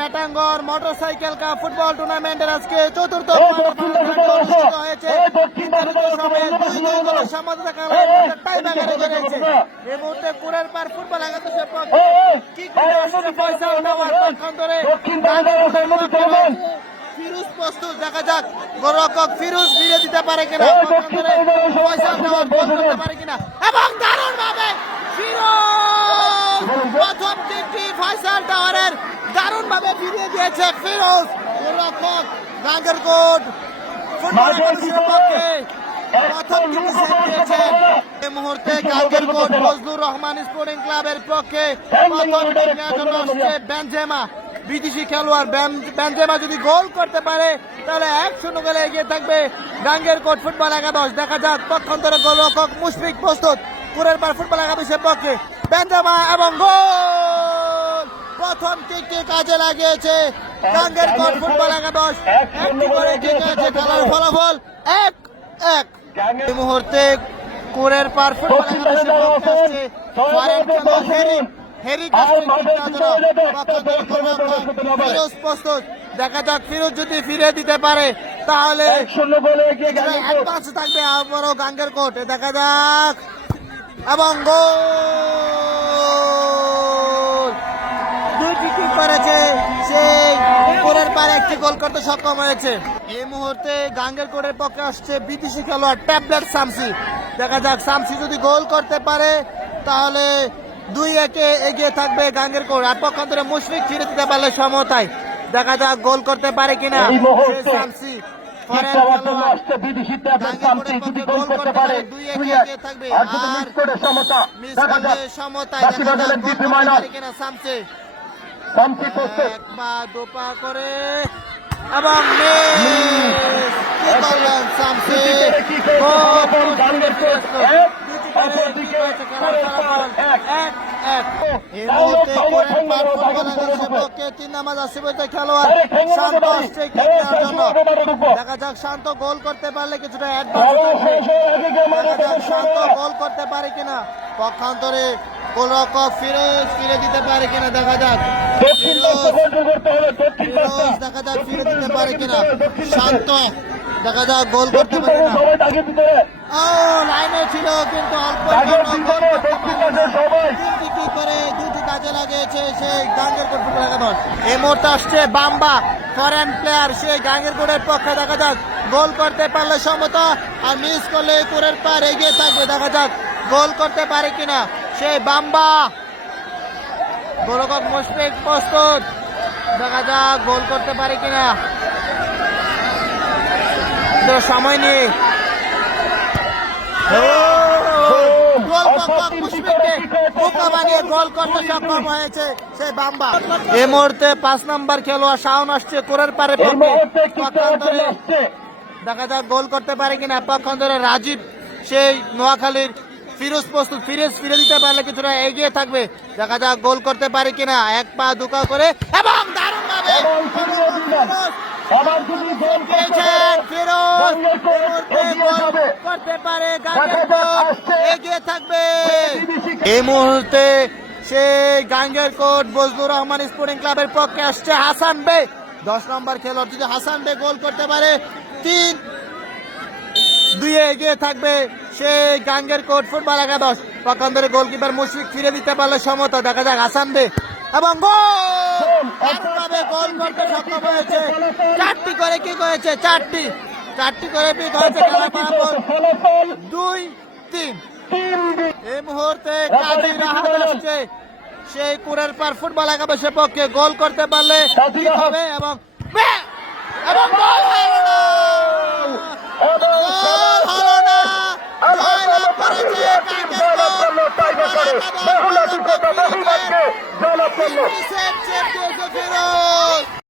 মেটাঙ্গর motorcycle cup football টুর্নামেন্টের আজকে চতুর্থ অনুষ্ঠিত হয়েছে। এই মুহূর্তে পার ফুটবল একাদশের পক্ষে কি। পক্ষান্তরে। ফিরুজ প্রস্তুত দেখা যাক। গোলরক্ষক ফিরুজ ফিরে দিতে পারে কিনা। করতে পারে কিনা। এবং দারুণ ভাবে ফিরোজ প্রথম টিমটি ফয়সাল টাওয়ারের দারুণ ভাবে ফিরিয়ে দিয়েছে ফিরোজ গোলরক্ষক ফুটবল পক্ষে প্রথম। এই মুহূর্তে। ফজলুর রহমান স্পোর্টিং ক্লাবের পক্ষে প্রথম জন্য আসছে। বিদেশি খেলোয়াড় যদি গোল করতে পারে তাহলে এক শূন্য গোলে এগিয়ে থাকবে গাঙ্গের কোট ফুটবল একাদশ দেখা যাক পক্ষান্তরে গোলরক্ষক মুশফিক প্রস্তুত পুরের পার ফুটবল একাদশের পক্ষে বেনজেমা এবং গোল প্রথম কিকটি কাজে লাগিয়েছে? গাঙ্গের কোট ফুটবল একাদশ? একটি করে কিক আছে খেলার ফলাফল? এক এক। এই মুহূর্তে কুরের পার ফুটবল একাদশের পক্ষে আসছে ফরেন হেরি। ফিরোজ প্রস্তুত। দেখা যাক ফিরোজ যদি ফিরে দিতে পারে তাহলে এক পাশে থাকবে আবারও গাঙ্গের কোট দেখা যাক। এবং গোল! পারে একটি গোল করতে সক্ষম হয়েছে। এই মুহূর্তে গাঙ্গের কোটের পক্ষে আসছে বিদেশি খেলোয়াড় ট্যাবলেট সামসি দেখা যাক সামসি যদি গোল করতে পারে তাহলে দুই একে এগিয়ে থাকবে গাঙ্গের কোট আর পক্ষান্তরে মুশফিক ফিরে দিতে পারলে সমতায়। দেখা যাক গোল করতে পারে কিনা। সামসি করে সমতায় দেখা যাক গোল করতে পারে কিনা সামসি সামসি প্রস্তুত এক পা দু করে। এবং। দেখা যাক শান্ত গোল করতে পারলে কিছুটা দেখা যাক শান্ত গোল করতে পারে কিনা। পক্ষান্তরে গোলরক্ষক ফিরোজ ফিরে দিতে পারে কিনা দেখা যাক। ফিরোজ দেখা যাক ফিরে দিতে পারে কিনা। শান্ত দেখা যাক গোল করতে পারে না। ও লাইনে ছিল কিন্তু অল্প কি করে? দুটি কাজে লাগিয়েছে সেই গাঙ্গের কোট ফুটবল এই মুহূর্তে আসছে বাম্বা ফরেন প্লেয়ার সেই গাঙ্গের কোটের পক্ষে দেখা যাক। গোল করতে পারলে সমতা আর মিস করলে কোরের পার এগিয়ে থাকবে দেখা যাক। গোল করতে পারে কিনা? সেই বাম্বা। গোলকক মুশফিক প্রস্তুত। দেখা যাক গোল করতে পারে কিনা। তো সময় বাম্বা। এই মুহূর্তে পাঁচ নাম্বার খেলোয়াড় শাওন আসছে কোরের পারে দেখা যাক গোল করতে পারে কিনা। পক্ষান্তরে রাজীব সেই নোয়াখালীর ফিরোজ প্রস্তুত ফিরোজ ফিরে দিতে পারলে কিছুটা এগিয়ে থাকবে। দেখা যাক গোল করতে পারে কিনা। এক পা দুকা করে এবং দারুণ ভাবে এই মুহূর্তে এগিয়ে। থাকবে। এই সেই গাঙ্গের কোট বজলুর রহমান স্পোর্টিং ক্লাবের পক্ষে আসছে হাসান বে। দশ নম্বর খেলোয়াড় যদি হাসান বে গোল করতে পারে তিন দুই এগিয়ে থাকবে। সেই গাঙ্গের কোট ফুটবল একাদশ। পক্ষান্তরে গোলকিপার মুশফিক ফিরে দিতে পারলে সমতা। দেখা যাক হাসান দে। এবং গোল! গোল করতে সক্ষম হয়েছে। চারটি করে কি করেছে? চারটি। চারটি করে কি করেছে দুই তিন। এই মুহূর্তে কাজী রাহাত আসছে সেই কুরের পার ফুটবল একাদশের পক্ষে গোল করতে পারলে রাহাত। হবে? এবং এবং গোল! এবং গোল! করেছে জয়লাভ করল মেহুল আতিক মেহুল মাঠকে জয়লাভ করল